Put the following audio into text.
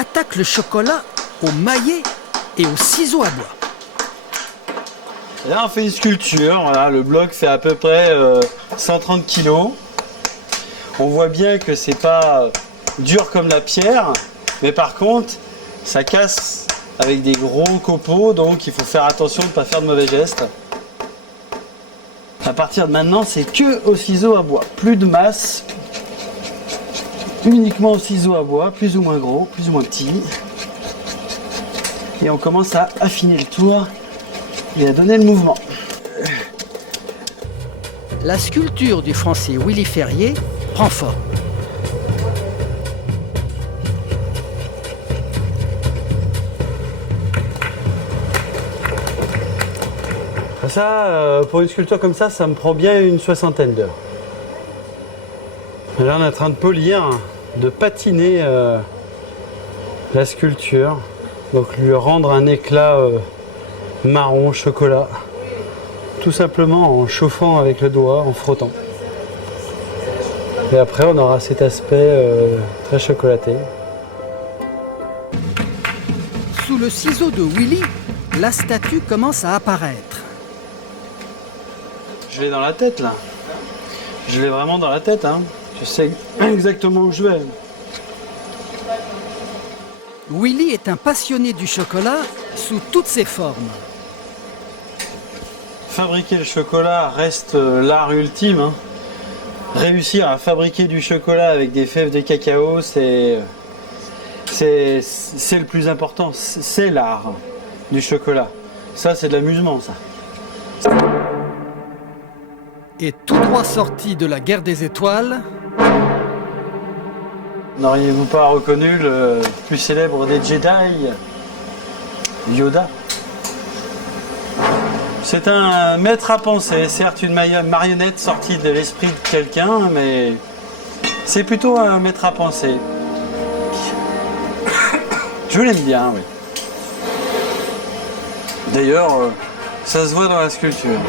attaque le chocolat au maillet et au ciseau à bois. Là, on fait une sculpture. Voilà, le bloc fait à peu près 130 kg. On voit bien que c'est pas dur comme la pierre, mais par contre, ça casse avec des gros copeaux, donc il faut faire attention de ne pas faire de mauvais gestes. À partir de maintenant, c'est que au ciseau à bois. Plus de masse, uniquement au ciseau à bois, plus ou moins gros, plus ou moins petit. Et on commence à affiner le tour et à donner le mouvement. La sculpture du Français Willy Ferrier prend forme. Ça, pour une sculpture comme ça me prend bien une 60aine d'heures. Là, on est en train de polir, de patiner la sculpture, donc lui rendre un éclat marron, chocolat, tout simplement en chauffant avec le doigt, en frottant. Et après, on aura cet aspect très chocolaté. Sous le ciseau de Willy, la statue commence à apparaître. Je l'ai dans la tête là. Je l'ai vraiment dans la tête. Hein. Je sais exactement où je vais. Willy est un passionné du chocolat sous toutes ses formes. Fabriquer le chocolat reste l'art ultime. Hein. Réussir à fabriquer du chocolat avec des fèves de cacao, c'est le plus important. C'est l'art du chocolat. Ça, c'est de l'amusement, ça. Et tout droit sorti de la guerre des étoiles, n'auriez-vous pas reconnu le plus célèbre des Jedi, Yoda? C'est un maître à penser, certes une marionnette sortie de l'esprit de quelqu'un, mais c'est plutôt un maître à penser. Je l'aime bien, oui. D'ailleurs, ça se voit dans la sculpture.